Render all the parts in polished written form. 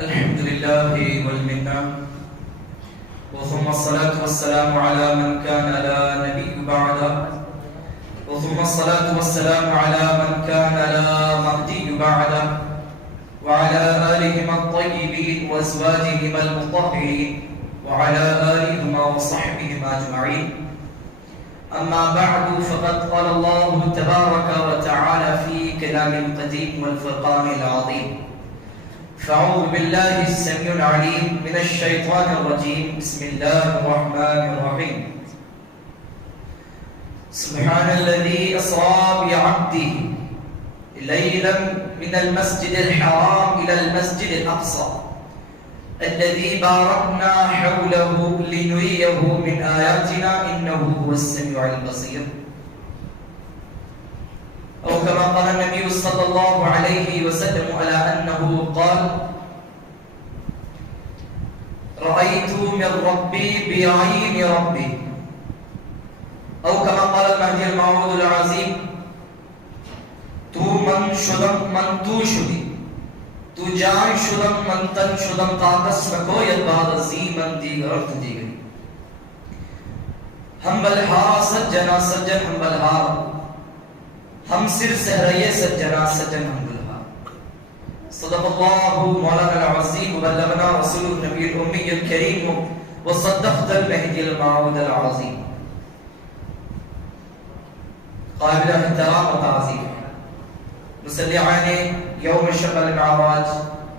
الحمد لله والمنة، وثم الصلاة والسلام على من كان لا نبي بعده، وثم الصلاة والسلام على من كان لا مهدي بعده، وعلى آلهم الطيبين وأزواجهم المطهرين، وعلى آلهما وصحبهما أجمعين. أما بعد، فقد قال الله تبارك وتعالى في كلام القديم والفرقان العظيم: فأعوذ بالله السميع العليم من الشيطان الرجيم. بسم الله الرحمن الرحيم. سبحان الذي أسرى بعبده ليلا من المسجد الحرام إلى المسجد الأقصى الذي باركنا حوله لنريه من آياتنا إنه هو السميع البصير. أو كما قال النبي صلى الله عليه وسلم على أنه قال: رأيت من ربي بعين ربي. أو كما قال المهدي الموعود العظيم: تو من شدم من تو شدی، تو جان شدم من تن شدم، طاقس رکھو ید بعد عظیمن دیگر تجی گئی. ہم بلہارا سجنا سجن ہم بلہارا، ہم سر سہرائے سجنا سجن ہم بلہارا. صدق اللہ مولانا العظیم وبلغنا رسول النبی الأمی الکریم وصدقت المہدی الموعود العظیم. قابل احترام و تعظیم مسلعان یوم شب المعراج،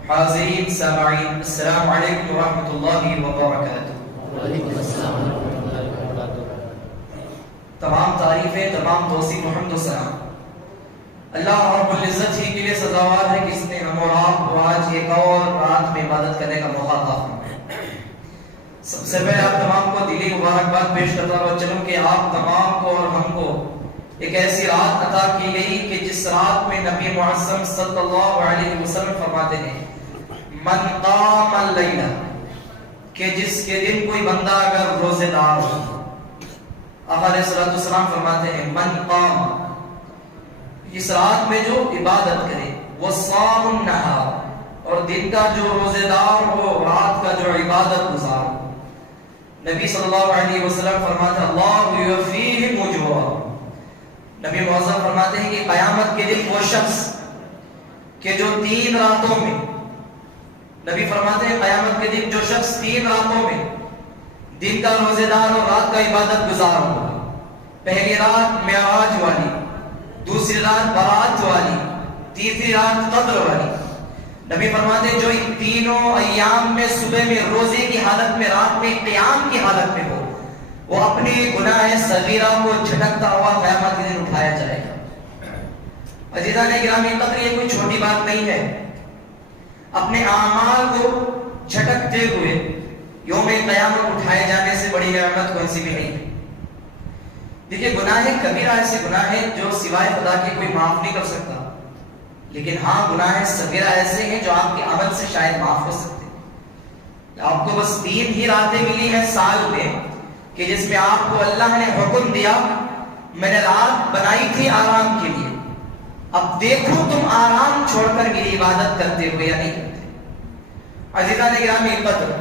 حاضرین سامعین، السلام علیکم ورحمۃ اللہ وبرکاتہ. وعلیکم السلام ورحمۃ اللہ وبرکاتہ. تمام تعریفیں، تمام توصیف، حمد و ثنا اللہ رب العزت ہی کے لیے سزاوار ہے کہ اس نے ہم اور آپ کو آج ایک اور رات میں عبادت کرنے کا موقع عطا فرمایا. سب سے پہلے آپ تمام کو دلی مبارکباد پیش کرتا ہوں چلوں کہ آپ تمام کو اور ہم کو ایک ایسی رات عطا کی گئی کہ جس رات میں نبی معظم صلی اللہ علیہ وسلم فرماتے ہیں: من قام اللیل، کہ جس کے دن کوئی بندہ اگر روزے دار ہو. آقا علیہ الصلوۃ والسلام فرماتے ہیں: من قام، اس رات میں جو عبادت کرے، وہ صام النہار، اور دن کا جو روزے دار ہو، رات کا جو عبادت گزار. نبی صلی اللہ علیہ وسلم فرماتے ہیں: اللہ یوفیہ اجورہ. نبی معظم فرماتے ہیں کہ قیامت کے دن وہ شخص کہ جو 3 راتوں میں، نبی فرماتے ہیں قیامت کے دن جو شخص 3 راتوں میں دن کا روزے دار اور رات کا عبادت گزار ہو. پہلی رات معراج والی، دوسری رات برات والی، تیسری رات قدر والی. نبی فرماتے ہیں جو ان تینوں ایام میں صبح میں روزے کی حالت میں، رات میں قیام کی حالت میں ہو، وہ اپنے گناہ صغیرہ کو جھٹکتا ہوا قیامت کے دن اٹھایا جائے گا. عزیزان گرامی قدر، یہ کوئی چھوٹی بات نہیں ہے. اپنے اعمال کو جھٹکتے ہوئے یوم قیامت اٹھائے جانے سے بڑی نعمت کون سی بھی نہیں ہے. دیکھیے، گناہ کبیرہ ایسے گناہ ہیں جو سوائے خدا کے کوئی معاف نہیں کر سکتا، لیکن ہاں گناہ صغیرہ ایسے ہیں جو آپ کے عمل سے شاید معاف ہو سکتے ہیں. آپ کو بس 3 ہی راتیں ملی ہیں سال میں کہ جس میں آپ کو اللہ نے حکم دیا: میں نے رات بنائی تھی آرام کے لیے، اب دیکھو تم آرام چھوڑ کر میری عبادت کرتے ہو یا نہیں کرتے. عزیزان گرامی قدر،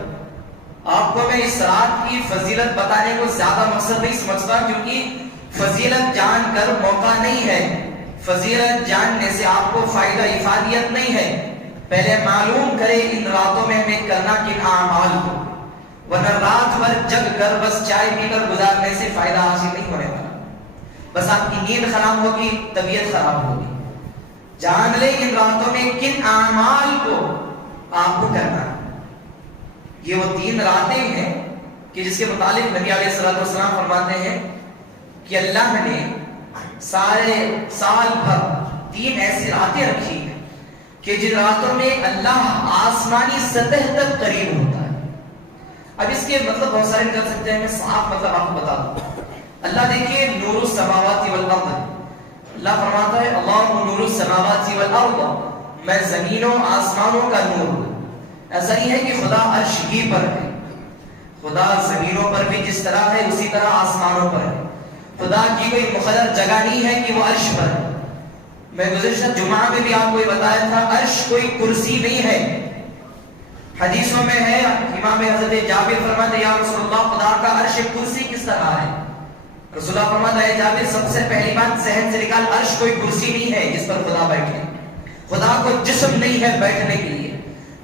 آپ کو میں اس رات کی فضیلت بتانے کو زیادہ مقصد نہیں سمجھتا، کیونکہ فضیلت جان کر موقع نہیں ہے. فضیلت جاننے سے آپ کو فائدہ افادیت نہیں ہے. پہلے معلوم کرے ان راتوں میں ہمیں کرنا کن اعمال کو، ورنہ رات بھر جگ کر بس چائے پی کر گزارنے سے فائدہ حاصل نہیں ہونے والا. بس آپ کی نیند خراب ہوگی، طبیعت خراب ہوگی. جان لیں ان راتوں میں کن اعمال کو آپ کو کرنا ہے. یہ وہ 3 راتیں ہیں کہ جس کے متعلق نبی علیہ الصلوۃ والسلام فرماتے ہیں کہ اللہ نے سارے سال بھر 3 ایسی راتیں رکھی ہیں کہ جن راتوں میں اللہ آسمانی سطح تک قریب ہوتا ہے. اب اس کے مطلب بہت سارے نکل سکتے ہیں، میں صاف مطلب آپ کو بتا دوں. اللہ دیکھیے نور السماوات والارض، اللہ فرماتا ہے: اللہ نور السماوات والارض، میں زمینوں آسمانوں کا نور ہوں. ایسا نہیں ہے کہ خدا عرش ہی پر ہے، خدا زمینوں پر بھی جس طرح ہے اسی طرح آسمانوں پر ہے. خدا کی کوئی مقرر جگہ نہیں ہے کہ وہ عرش پر ہے. میں گزشتہ جمعہ میں بھی آپ کو یہ بتایا تھا، عرش کوئی کرسی نہیں ہے. حدیثوں میں ہے امام حضرت جابر فرماتے ہیں یا رسول اللہ خدا کا عرش کرسی کس طرح ہے؟ رسول اللہ فرماتے ہیں جابر سب سے پہلی بات ذہن سے نکال عرش کوئی کرسی نہیں ہے جس پر خدا بیٹھے. خدا کو جسم نہیں ہے بیٹھنے کے لیے.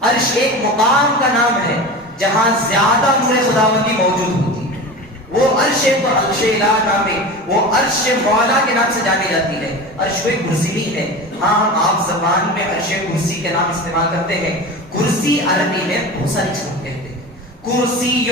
عرش ایک مقام کا نام ہے جہاں زیادہ نور خداوندی موجود ہوتی ہے. وہ عرش تو عرش الہ نام ہے, وہ عرش مولا کے نام سے جانی جاتی ہے. عرش کوئی کرسی نہیں ہے. ہاں ہم آپ زبان میں عرش کرسی کے نام استعمال کرتے ہیں. کرسی عربی میں بہت ساری چیزیں کہتے ہیں. کرسی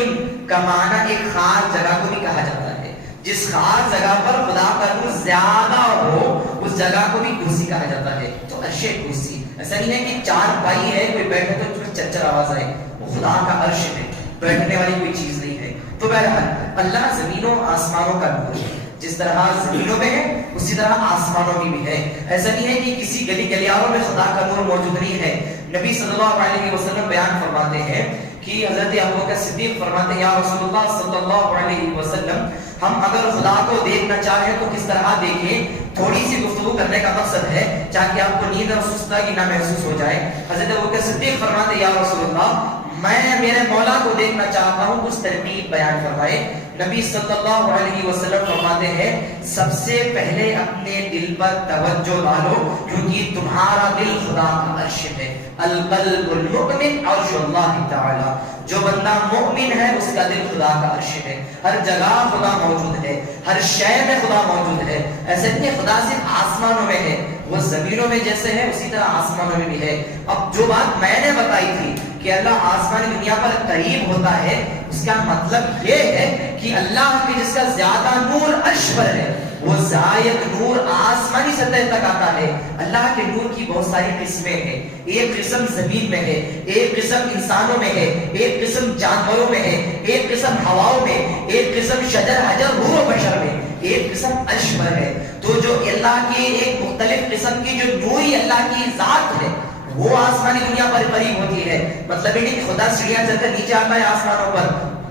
کا معنی ایک خاص جگہ کو بھی کہا جاتا ہے. جس خاص جگہ پر خدا کا نور زیادہ ہو اس جگہ کو بھی کرسی کہا جاتا ہے. تو عرش کرسی ایسا نہیں ہے کہ چار پائی ہے کوئی بیٹھے تو چرچر آواز آئے. وہ خدا کا عرش ہے, بیٹھنے والی کوئی چیز نہیں ہے. تو بہرحال اللہ زمینوں آسمانوں کا نور ہے. جس طرح زمینوں میں ہے اسی طرح آسمانوں میں بھی ہے. ایسا نہیں ہے کہ کسی گلی گلیاروں میں خدا کا نور موجود نہیں ہے. نبی صلی اللہ علیہ وسلم بیان فرماتے ہیں کہ حضرت ابوبکر صدیق فرماتے ہیں یا رسول اللہ صلی اللہ علیہ وسلم ہم اگر خدا کو دیکھنا چاہیں تو کس طرح دیکھیں؟ تھوڑی سی گفتگو کرنے کا مقصد ہے تاکہ آپ کو نیند اور سستگی نہ محسوس ہو جائے. حضرت ابوبکر صدیق فرماتے ہیں یا رسول اللہ میں میرے مولا کو دیکھنا چاہتا ہوں, کچھ ترتیب بیان فرمائے. نبی صلی اللہ علیہ وسلم فرماتے ہیں سب سے پہلے اپنے دل پر توجہ ڈالو کیونکہ تمہارا دل خدا کا عرش ہے. القلب المؤمن عرش اللہ تعالی. جو بندہ مومن ہے اس کا دل خدا کا عرش ہے. ہر جگہ خدا موجود ہے, ہر شے میں خدا موجود ہے. ایسے نہیں خدا صرف آسمانوں میں ہے, وہ زمینوں میں جیسے ہے اسی طرح آسمانوں میں بھی ہے. اب جو بات میں نے بتائی تھی کہ اللہ آسمانی دنیا پر قریب ہوتا ہے, اس کا مطلب یہ ہے کہ اللہ کی جس کا زیادہ نور عرش پر ہے وہ زائد نور آسمانی سطح تک آتا ہے. اللہ کے نور کی بہت ساری قسمیں ہیں. ایک قسم زمین میں ہے, ایک قسم انسانوں میں ہے, ایک قسم جانوروں میں ہے, ایک قسم ہواؤں میں, ایک قسم شجر حجر روح و بشر میں, ایک قسم عرش پر ہے. تو جو اللہ کی ایک مختلف قسم کی جو نوری اللہ کی ذات ہے وہ آسمانی دنیا پر قریب ہوتی ہے. مطلب یہ کہ خدا سیڑھیاں چڑھ کر نیچے آتا ہے آسمانوں پر,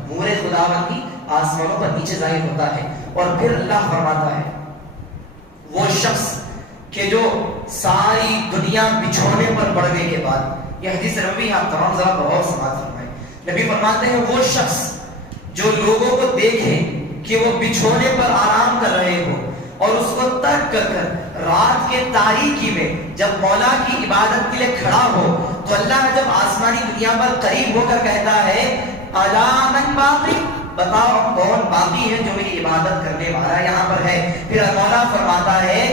نور خداوندی آسمانوں پر نیچے ظاہر ہوتا ہے. اور پھر اللہ فرماتا ہے وہ شخص کہ جو ساری دنیا بچھونے پر پڑنے کے بعد, یہ حدیث نبوی آپ تمام ذرا غور سماعت فرمائیں. نبی فرماتے ہیں وہ شخص جو لوگوں کو دیکھے کہ وہ بچھونے پر آرام کر رہے ہو اور اس کو ترک کر کر رات کے تاریکی میں جب مولا کی عبادت کے لیے کھڑا ہو تو اللہ جب آسمانی دنیا پر قریب ہو کر کہتا ہے الا من باقی, بتاؤ کون باقی ہے جو میری عبادت کرنے والا یہاں پر ہے. پھر مولا فرماتا ہے,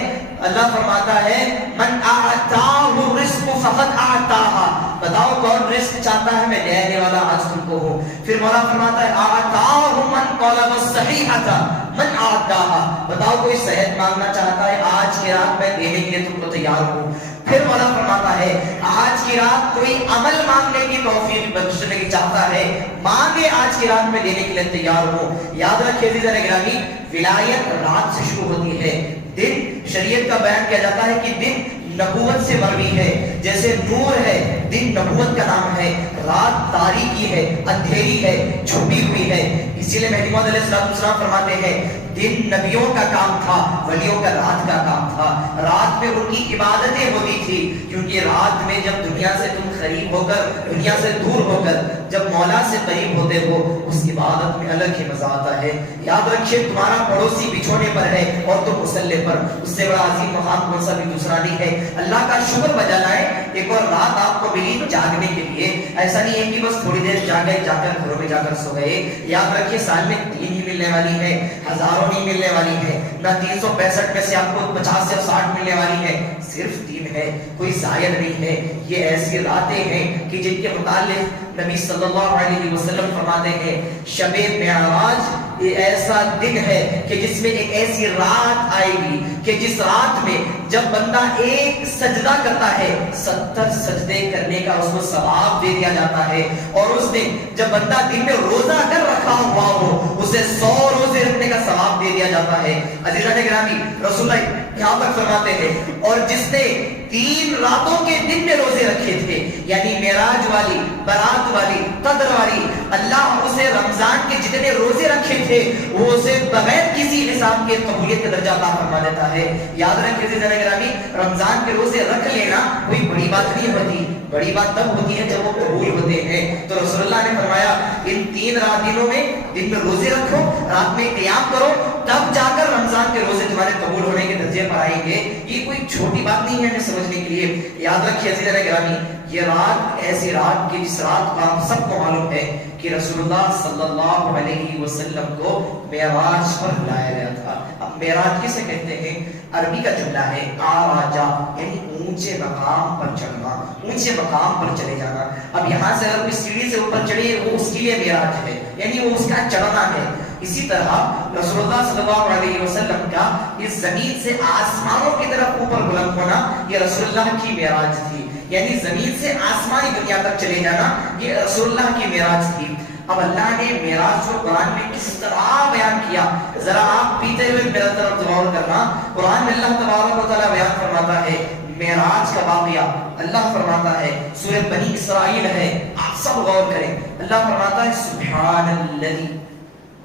اللہ فرماتا ہے من اعطاہ الرزق فقد اعطاہا, بتاؤ کون رزق چاہتا ہے میں دینے والا آج تم کو ہوں. پھر مولا فرماتا ہے اعطاہ من طلب الصحیحۃ من اعطاہا, بتاؤ کوئی صحت مانگنا چاہتا ہے آج کی رات میں دینے کے لیے تم کو تیار ہوں. پھر مولا فرماتا ہے آج کی رات کوئی عمل مانگنے کی توفیق بخشنے کی چاہتا ہے مانگے آج کی رات میں دینے کے لیے تیار ہوں. یاد رکھیے عزیزان گرامی ولایت رات سے شروع ہوتی ہے. دن شریعت کا بیان کیا جاتا ہے کہ دن نبوت سے مروی ہے. جیسے نور ہے دن نبوت کا نام ہے, رات تاریکی ہے, اندھیری ہے, چھپی ہوئی ہے. اسی لیے مہدی موعود علیہ السلام فرماتے ہیں دن نبیوں کا کام تھا, ولیوں کا رات کا کام تھا. رات میں ان کی عبادتیں ہوتی تھی کیونکہ رات میں جب دنیا سے تم قریب ہو کر, دنیا سے دور ہو کر جب مولا سے قریب ہوتے ہو اس عبادت میں الگ ہی مزہ آتا ہے. یاد رکھیے تمہارا پڑوسی بچھونے پر ہے اور تم مصلی پر, اس سے بڑا عظیم مقام کون سا بھی دوسرا نہیں ہے. اللہ کا شکر بجا لائے ایک اور رات آپ کو ملی جاگنے کے لیے. ایسا نہیں ہے کہ بس تھوڑی دیر جاگے جا کر گھروں میں جا کر سو گئے. یاد رکھیے سال میں 3 ہی ملنے والی ہے, ہزاروں نہیں ملنے والی ہے. نہ 365 میں سے آپ کو 50 سے 60 ملنے والی ہے, صرف 3 ہے, کوئی زائد نہیں ہے. یہ ایسی راتیں ہیں کہ جن کے متعلق نبی صلی اللہ علیہ وسلم فرماتے ہیں شب معراج یہ ایسا دن ہے کہ جس میں ایک ایسی رات آئے گی کہ جس رات میں جب بندہ ایک سجدہ کرتا ہے 70 سجدے کرنے کا اس کو ثواب دے دیا جاتا ہے. اور اس دن جب بندہ دن میں روزہ اگر رکھا ہوا ہو اسے 100 روزے رکھنے کا ثواب دے دیا جاتا ہے. عزیزان گرامی رسول اللہ یہاں پر فرماتے ہیں اور جس نے 3 راتوں کے دن میں روزے رکھے تھے، یعنی معراج والی، برات والی، قدر والی، اللہ اسے رمضان کے جتنے روزے رکھے تھے وہ اسے بغیر کسی حساب کے قبولیت کا درجہ عطا فرما دیتا ہے۔ یاد رکھیں عزیزان گرامی، رمضان کے روزے رکھ لینا کوئی بڑی بات نہیں ہوتی، بڑی بات تب ہوتی ہے جب وہ قبول ہوتے ہیں۔ تو رسول اللہ نے فرمایا ان 3 دنوں میں دن میں روزے رکھو، رات میں قیام کرو، تب جا کر رمضان کے روزے تمہارے قبول ہونے کے درجے پر آئیں گے۔ یہ کوئی چھوٹی بات نہیں ہے ہمیں سمجھنے کے لیے۔ یاد رکھیے عزیزان گرامی، یہ رات ایسی رات کی جس رات کا ہم سب کو معلوم ہے کہ رسول اللہ صلی اللہ علیہ وسلم کو معراج پر لایا گیا تھا۔ اب معراج کسے کہتے ہیں؟ عربی کا جملہ ہے آراجا، یعنی اونچے مقام پر چڑھنا، اونچے مقام پر چلے جانا۔ اب یہاں سے اگر کوئی سیڑھی سے اوپر چڑھے وہ اس کے لیے معراج ہے، یعنی وہ اس کا چڑھنا ہے۔ اسی طرح رسول اللہ صلی اللہ علیہ وسلم کا اس زمین سے آسمانوں کی طرف اوپر بلند ہونا یہ رسول اللہ کی معراج تھی، یعنی زمین سے آسمانی دنیا تک چلے جانا یہ رسول اللہ کی معراج تھی۔ اب اللہ نے معراج کو قرآن میں کس طرح بیان کیا، ذرا آپ پیتے ہوئے میرا طرف غور کرنا۔ قرآن میں اللہ تبارک و تعالیٰ بیان فرماتا ہے معراج کا واقعہ، اللہ فرماتا ہے سورہ بنی اسرائیل ہے، آپ سب غور کریں۔ اللہ فرماتا ہے سبحان الذی،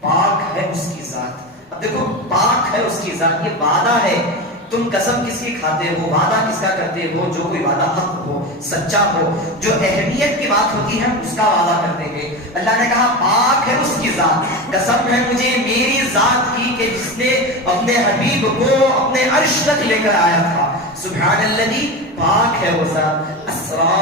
پاک ہے اس کی ذات۔ اب دیکھو پاک ہے اس کی ذات، یہ وعدہ ہے۔ تم قسم کس کی کھاتے ہو، وعدہ کس کا کرتے ہو؟ جو کوئی وعدہ حق ہو، سچا ہو، جو اہمیت کی بات ہوتی ہے اس کا وعدہ کرتے ہیں۔ اللہ نے کہا پاک ہے اس کی ذات، قسم ہے مجھے میری ذات کی کہ جس نے اپنے حبیب کو اپنے عرش تک لے کر آیا تھا۔ سبحان الذی، پاک ہے وہ ذات، اسرا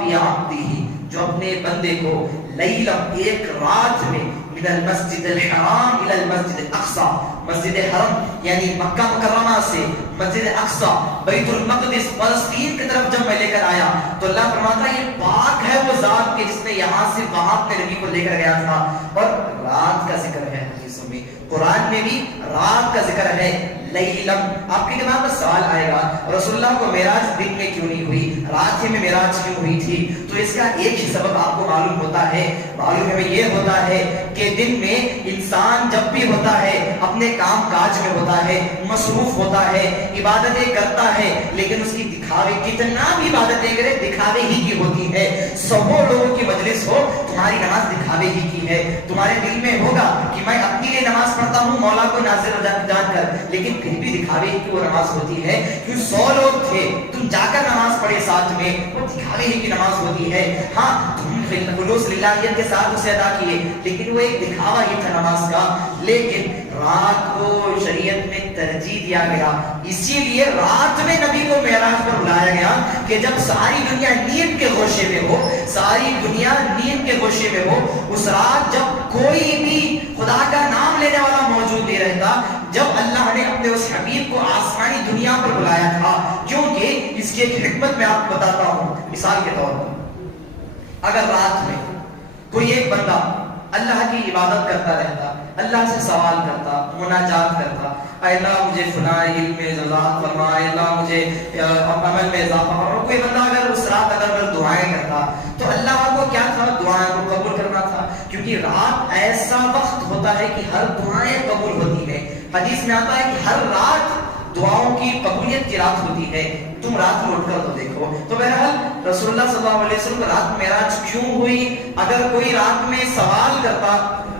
بعبدہ، جو اپنے بندے کو لیلا، ایک رات میں، من المسجد الحرام الى المسجد الاقصى، مسجد حرم یعنی مکہ مکرمہ سے مسجد اقصی بیت المقدس فلسطین کی طرف جب میں لے کر آیا تو اللہ فرماتا ہے یہ پاک ہے وہ ذات کہ جس نے یہاں سے وہاں اپنے نبی کو لے کر گیا تھا۔ اور رات کا ذکر ہے حدیثوں میں، قرآن میں بھی رات کا ذکر ہے لیلم۔ آپ کے دماغ میں سوال آئے گا رسول اللہ کو معراج دن میں کیوں نہیں ہوئی، رات ہی میں معراج کیوں ہوئی تھی؟ تو اس کا ایک ہی سبب آپ کو معلوم ہوتا ہے، معلوم ہمیں یہ ہوتا ہے کہ دن میں انسان جب بھی ہوتا ہے اپنے کام کاج میں ہوتا ہے، مصروف ہوتا ہے، عبادتیں کرتا ہے، لیکن اس کی دکھاوے کتنا بھی عبادتیں کرے دکھاوے ہی کی ہوتی ہے۔ 100 لوگوں کی مجلس ہو تمہاری نماز دکھاوے ہی کی ہے۔ تمہارے دل میں ہوگا کہ میں اپنے لیے نماز پڑھتا ہوں مولا کو ناظر جان کر، لیکن پھر بھی دکھاوے ہی کی وہ نماز ہوتی ہے۔ کیوں 100 لوگ تھے، تم جا کر نماز پڑھے ساتھ میں، وہ دکھاوے ہی کی نماز ہوتی ہے۔ ہاں تم خلوص للہیت کے ساتھ اسے ادا کیے، لیکن وہ ایک دکھاوا ہی تھا نماز کا۔ لیکن رات کو شریعت میں ترجیح دیا گیا، اسی لیے رات میں نبی کو معراج پر بلایا گیا کہ جب ساری دنیا نیند کے گوشے میں ہو، ساری دنیا نیند کے گوشے میں ہو، اس رات جب کوئی بھی خدا کا نام لینے والا موجود نہیں رہتا، جب اللہ نے اپنے اس حبیب کو آسمانی دنیا پر بلایا تھا۔ کیونکہ اس کی ایک حکمت میں آپ کو بتاتا ہوں، مثال کے طور پر اگر رات میں کوئی ایک بندہ اللہ کی عبادت کرتا رہتا، اللہ سے سوال کرتا، مناجات کرتا، اے اللہ مجھے فلاں علم میں اضافہ فرما، اے اللہ مجھے عمل میں اضافہ فرما، اور کوئی بندہ اگر اس رات اگر دعائیں کرتا تو اللہ کو کیا تھا؟ دعائیں کو قبول کرنا تھا، کیونکہ رات ایسا وقت ہوتا ہے کہ ہر دعائیں قبول ہوتی ہیں۔ حدیث میں آتا ہے کہ ہر رات دعاؤں کی قبولیت کی رات ہوتی ہے۔ تم رات میں اٹھ کر تو دیکھو۔ تو بہرحال رسول اللہ صلی اللہ علیہ وسلم کو رات معراج کیوں ہوئی؟ اگر کوئی رات میں سوال کرتا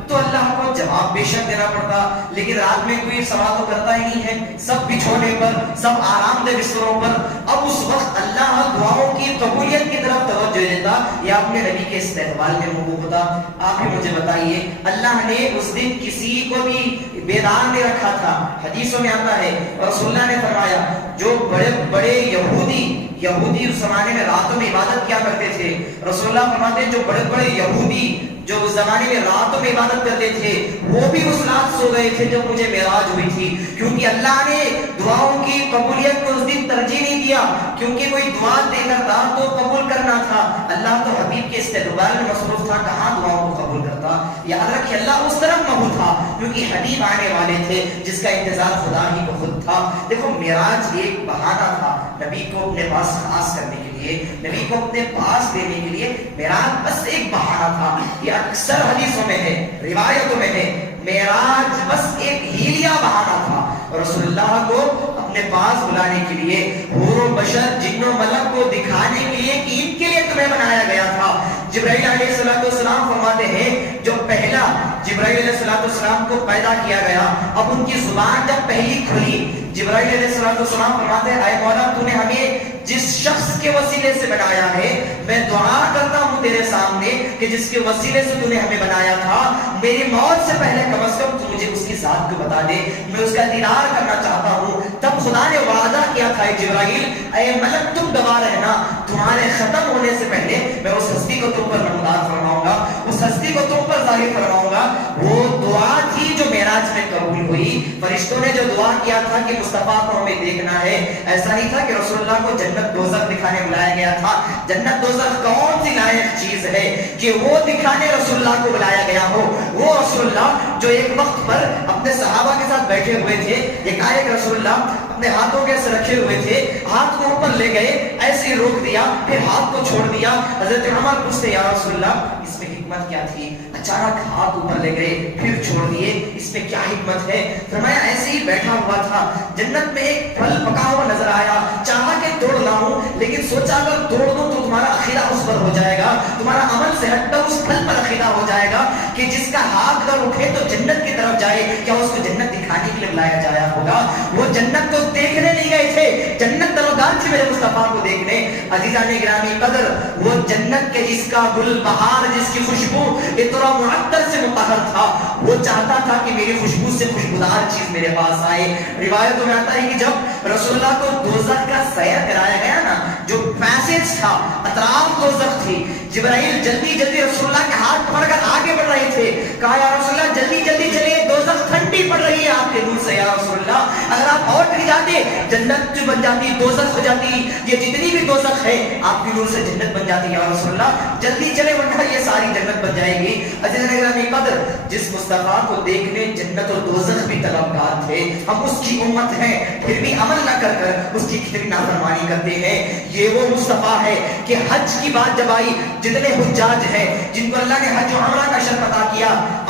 تو اللہ کو جواب بے شک دینا پڑتا، لیکن رات میں کوئی سوال تو کرتا ہی نہیں ہے، سب بچھونے پر، سب آرام دہ بستروں پر۔ اب اس وقت اللہ دعاؤں کی قبولیت کی طرف توجہ دیتا یا اپنے نبی کے استقبال میں موقوف ہوتا؟ آپ ہی مجھے بتائیے، اللہ نے اس دن کسی کو بھی بیدار نہیں رکھا تھا۔ حدیثوں میں آتا ہے رسول اللہ نے فرمایا جو بڑے بڑے یہودی اس زمانے میں راتوں میں عبادت کیا کرتے تھے، رسول اللہ فرماتے ہیں جو بڑے بڑے یہودی جو اس زمانے میں راتوں میں عبادت کرتے تھے وہ بھی اس رات سو گئے تھے جب مجھے معراج ہوئی تھی، کیونکہ اللہ نے دعاؤں کی قبولیت کو اس دن ترجیح نہیں دیا، کیونکہ کوئی دعا دے کر تھا تو قبول کرنا تھا، اللہ تو حبیب کے استقبال میں مصروف تھا، کہاں دعاؤں کو قبول کرتا؟ یاد رکھیے اللہ اس طرف مبعوث تھا کیونکہ حبیب آنے والے تھے جس کا انتظار خدا ہی کو خود تھا۔ دیکھو معراج ایک بہانہ تھا نبی کو اپنے پاس خاص کرنے کے لیے، نبی کو اپنے پاس دینے کے لیے معراج بس ایک بہانہ تھا۔ یہ اکثر حدیثوں میں ہے، روایتوں میں ہے، معراج بس ایک ہیلیا بہانہ تھا۔ رسول اللہ کو اپنے اپنے پاس بلانے کے لیے، حور و بشر جن و ملک کو دکھانے کے لیے کہ ان کے لیے تمہیں بنایا گیا تھا۔ جبرائیل علیہ السلام فرماتے ہیں جو پہلا جبرائیل علیہ السلام کو پیدا کیا گیا، اب ان کی زبان جب پہلی کھلی، جبرائیل علیہ السلام فرماتے ہیں اے مولا تو نے ہمیں جس شخص کے وسیلے سے بنایا ہے، میں دعا کرتا ہوں تیرے سامنے کہ جس کے وسیلے سے تو نے ہمیں بنایا تھا، میری موت سے پہلے کم از کم تو مجھے اس کی ذات کو بتا دے، میں اس کا دیدار کرنا چاہتا ہوں۔ تب خدا نے وعدہ کیا تھا جبرائیل اے ملک تم گواہ رہنا، تمہارے ختم ہونے سے پہلے میں اس ہستی کو تم پر نمودار فرماؤں گا، اس ہستی کو تم پر ظاہر فرماؤں گا۔ وہ دعا تھی جو معراج میں قبول ہوئی۔ فرشتوں نے جو دعا کیا تھا کہ مصطفیٰ کو ہمیں دیکھنا ہے، ایسا نہیں تھا کہ رسول اللہ کو جنت دوزخ دکھانے بلایا گیا تھا۔ جنت دوزخ کون سی لائق چیز ہے کہ وہ دکھانے رسول اللہ کو بلایا گیا ہو؟ وہ رسول اللہ جو ایک وقت پر اپنے صحابہ کے ساتھ بیٹھے ہوئے تھے، ایک رسول اللہ اپنے ہاتھوں کے ایسے رکھے ہوئے تھے، ہاتھ کو اوپر لے گئے، ایسے روک دیا، پھر ہاتھ کو چھوڑ دیا۔ حضرت عمر پوچھتے یا رسول اللہ اس میں حکمت کیا تھی؟ اچانک ہاتھ اوپر لے گئے پھر چھوڑ دیے، اس میں کیا حکمت ہے؟ فرمایا ایسے ہی بیٹھا ہوا تھا، جنت میں ایک پھل پکا ہوا نظر آیا، چاہا کہ توڑ لاؤں، لیکن سوچا اگر توڑ دوں تو تمہارا عقیدہ اس پر ہو جائے گا، تمہارا عمل سے ہٹ کر اس پھل پر عقیدہ ہو جائے گا کہ جس کا ہاتھ اگر اٹھے تو جنت کی طرف جائے، کیا اس کو جنت دکھانے کے لیے بلایا جایا ہوگا؟ وہ جنت تو دیکھنے نہیں گئے تھے، جنت طلبگار تھے میرے مصطفیٰ کو دیکھنے۔ عزیزان گرامی قدر، وہ جنت کے جس کا گل بہار، جس کی خوشبو اتنا معطر سے مطہر تھا، وہ چاہتا تھا کہ میری خوشبو سے خوشبودار چیز میرے پاس آئے۔ روایتوں میں آتا ہے کہ جب رسول اللہ کو دوزخ کا سیر کرایا گیا نا، جو پیسیج تھا، اطراف دوزخ تھی، جبرائیل جلدی جلدی رسول اللہ کے ہاتھ پکڑ کر آگے بڑھ رہے تھے، کہا یا رسول اللہ جلدی جلدی چلیے، دوزخ ٹھنڈی پڑ رہی ہے آپ کے نور سے یا رسول اللہ، اگر آپ اور ٹھیک جاتے جنت بن جاتی، دوزخ ہو جاتی، یہ جتنی بھی دوزخ ہے آپ کی نور سے جنت بن جاتی یا رسول اللہ، جلدی چلے ورنہ یہ ساری جنت بن جائے گی۔ عزیزان گرامی قدر، جس مصطفیٰ کو دیکھنے جنت اور دوزخ بھی طلبگار تھے، ہم اس کی امت ہیں، پھر بھی عمل نہ کر کر اس کی کتنی نافرمانی کرتے ہیں۔ یہ وہ مصطفیٰ ہے کہ حج کی بات جب آئی، جتنے حجاج ہیں جن کو اللہ نے حج و عمرہ کا شرف عطا کیا،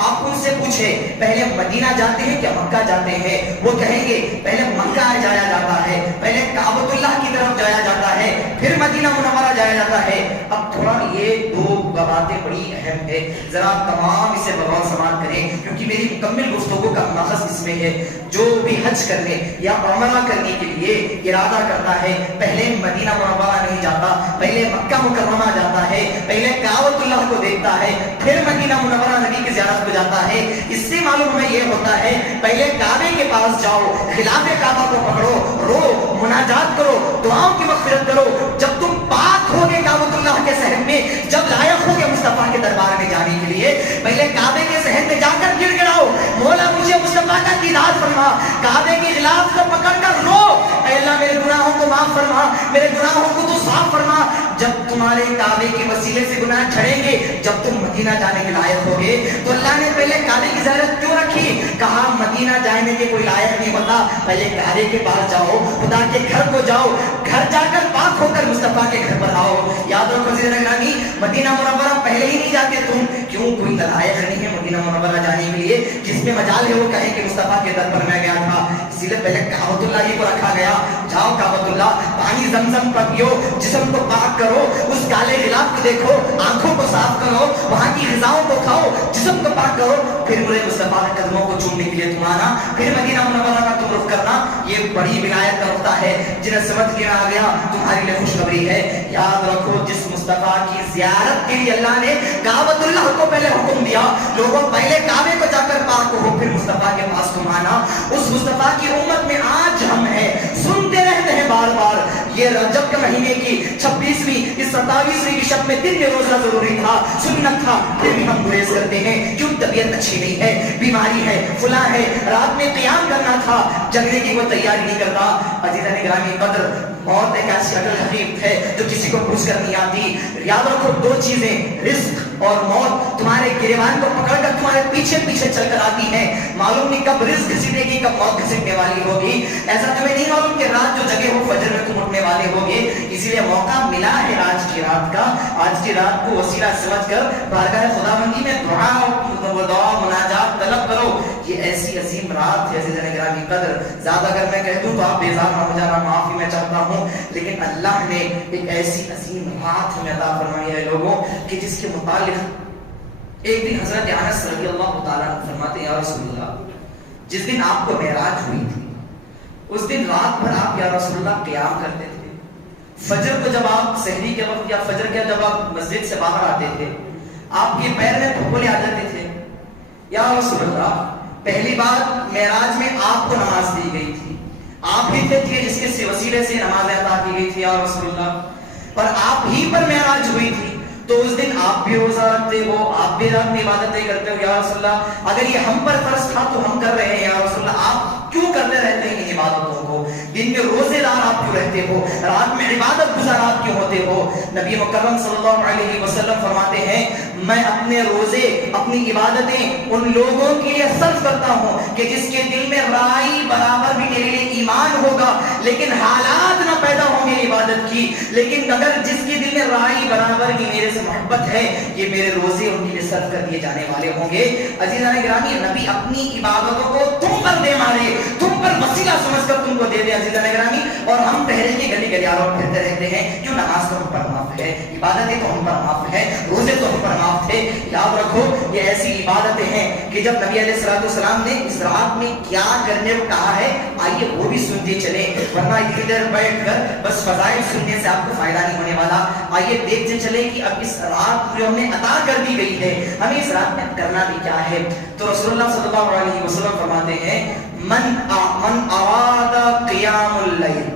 آپ ان سے پوچھے پہلے مدینہ جاتے ہیں کیا مکہ جاتے ہیں؟ وہ کہیں گے پہلے مکہ جایا جاتا ہے، پہلے کعبۃ اللہ کی طرف جایا جاتا ہے، پھر مدینہ منورہ جایا جاتا ہے۔ اب تھوڑا یہ دو باتیں بڑی اہم ہے، ذرا تمام اسے بغور سماعت کریں کیونکہ میری مکمل گفتگو کا مقصد اس میں ہے۔ جو بھی حج کرنے یا عمرہ کرنے کے لیے ارادہ کرتا ہے، پہلے مدینہ منورہ نہیں جاتا، پہلے مکہ مکرمہ جاتا ہے، پہلے کعبۃ اللہ کو دیکھتا ہے، پھر مدینہ منورہ نبی کی زیارت کو جاتا ہے۔ اس سے معلوم ہمیں یہ ہوتا ہے پہلے کعبے کے پاس جاؤ، خلاف کعبہ کو پکڑو، رو، مناجات کرو، دعاؤں کی مغفرت کرو۔ جب تم پاک ہوگے کعبۃ اللہ کے صحن میں، جب لائق ہوگے مصطفیٰ کے دربار میں جانے کے لیے، پہلے کعبے کے صحن میں جا کر گر گڑاؤ، مولا مجھے مصطفیٰ کا دیدار فرما، کعبے کی غلاف کو پکڑ کر رو، اے اللہ میرے گناہوں کو معاف فرما، میرے گناہوں کو تو صاف فرما۔ جب تمہارے کعبے کے وسیلے سے گناہ جھڑیں گے، جب تم مدینہ جانے کے لائق ہوگے، تو اللہ نے پہلے کعبے کی زیارت کیوں رکھی؟ کہا مدینہ جانے کے کوئی لائق نہیں ہوتا، پہلے کعبے کے پاس جاؤ، خدا کے گھر کو جاؤ، گھر جا کر پاک ہو کر مصطفیٰ کے گھر پر آؤ۔ یاد رکھو عزیزان گرامی، مدینہ منورہ پہلے ہی نہیں جاتے تم، کیوں؟ کوئی لائق نہیں ہے مدینہ منورہ جانے کے لیے، جس میں مجال ہے وہ کہے کہ مصطفیٰ کے در پر میں گیا تھا، اسی لیے پہلے کعبۃ اللہ ہی کو رکھا گیا۔ جاؤ کعبۃ اللہ، پانی زمزم پر پیو، جسم کو پاک کرو، اس کالے غلاف کو دیکھو، آنکھوں کو صاف کرو، وہاں کی غذاؤں کو کھاؤ، جسم کو پاک کرو، پھر مجھے مصطفیٰ کے قدموں کو چومنے کے لیے تم آنا، پھر مدینہ منورہ کا تم رخ کرنا۔ یہ بڑی ولایت کا نقطہ ہے، جنہیں سمجھ کے آ گیا تمہارے لیے خوشخبری ہے۔ یاد رکھو جس مصطفیٰ کی زیارت کے لیے اللہ نے کعبۃ اللہ کو پہلے حکم دیا، لوگوں پہلے کعبے کو جا کر پاک ہو پھر مصطفیٰ کے پاس تم آنا، اس مصطفیٰ کی امت میں آج ہم ہیں، سنتے رہتے ہیں بار بار۔ یہ رجب کے مہینے کی 26ویں اس 27ویں کی شب میں دن میں روزہ ضروری تھا، سنت تھا، پھر بھی ہم گریز کرتے ہیں کیوں؟ طبیعت اچھی نہیں ہے، بیماری ہے، فلاں ہے، رات میں قیام کرنا تھا، جگنے کی کوئی تیاری نہیں کرتا۔ عزیزان گرامی قدر، موت ایک ایسی اٹل حقیقت ہے جو کسی کو پوچھ کر نہیں آتی۔ یاد رکھو دو چیزیں، رزق اور موت تمہارے گریبان کو پکڑ کر تمہارے پیچھے پیچھے چل کر آتی ہے، معلوم نہیں کب رزق گھسیٹے گی، کب موت گھسیٹنے والی ہوگی۔ ایسا تمہیں نہیں معلوم کہ رات جو جگہ ہو فجر میں تم اٹھنے والے ہوگے۔ اسی لیے موقع ملا ہے آج کی رات کو وسیلہ سمجھ کر بارگاہ خداوندی میں دعا مناجات طلب کرو. یہ ایسی عظیم رات ہے عزیزان گرامی قدر. زیادہ اگر میں کہہ دوں تو آپ بیزار نہ ہو جانا, معافی میں چاہتا ہوں, لیکن اللہ نے ایک ایسی عظیم رات ہمیں عطا فرمائی ہے لوگوں کہ جس کے متعلق ایک دن حضرت انس رضی اللہ تعالیٰ فرماتے ہیں یا رسول اللہ, جس دن آپ کو معراج ہوئی تھی اس دن رات بھر آپ یا رسول اللہ قیام کرتے تھے. فجر کو جب آپ سحری کے وقت یا فجر کے جب آپ مسجد سے باہر آتے تھے آپ کے پیر میں پھپھولے آ جاتے تھے. یا رسول اللہ, پہلی بار معراج میں آپ کو نماز دی گئی تھی, آپ ہی تھے جس کے وسیلے سے نماز عطا کی گئی تھی یا رسول اللہ, پر آپ ہی پر معراج ہوئی تھی تو اس دن آپ بھی روزہ رکھتے ہو, آپ بھی رات میں عبادتیں کرتے ہو یا رسول اللہ. اگر یہ ہم پر فرض تھا تو ہم کر رہے ہیں یا رسول اللہ, آپ کیوں کرتے رہتے ہیں ان عبادتوں کو؟ دن میں روزے دار آپ کیوں رہتے ہو, رات میں عبادت گزار آپ کیوں ہوتے ہو؟ نبی مکرم صلی اللہ علیہ وسلم فرماتے ہیں میں اپنے روزے اپنی عبادتیں ان لوگوں کے لیے صرف کرتا ہوں کہ جس کے دل میں رائی برابر بھی میرے لیے ایمان ہوگا لیکن حالات نہ پیدا ہوں میری عبادت کی, لیکن اگر جس کے دل میں رائی برابر بھی میرے سے محبت ہے یہ میرے روزے ان کے لیے صرف کر دیے جانے والے ہوں گے. عزیزان گرامی, نبی اپنی عبادتوں کو تم پر دے مارے, تم پر وسیلہ سمجھ کر تم کو دے دے عزیزان گرامی, اور ہم پہلے کی گلی گلیاروں پھرتے رہتے ہیں. کیوں؟ نماز تو ہم پر معاف ہے, عبادتیں تو ہم پر معاف ہے, روزے تو ہم پر معاف تھے. یاد رکھو یہ ایسی عبادتیں ہیں کہ جب نبی علیہ الصلوۃ والسلام نے اس رات میں کیا کرنے کو کہا ہے آئیے وہ بھی سنتے چلیں, ورنہ ادھر بیٹھ کر بس فضائل سننے سے آپ کو فائدہ نہیں ہونے والا. آئیے دیکھتے چلیں کہ اب اس رات جو ہمیں عطا کر دی گئی ہے ہمیں اس رات میں کرنا بھی کیا ہے. تو رسول اللہ صلی اللہ علیہ وسلم فرماتے ہیں من اراد قیام اللیل,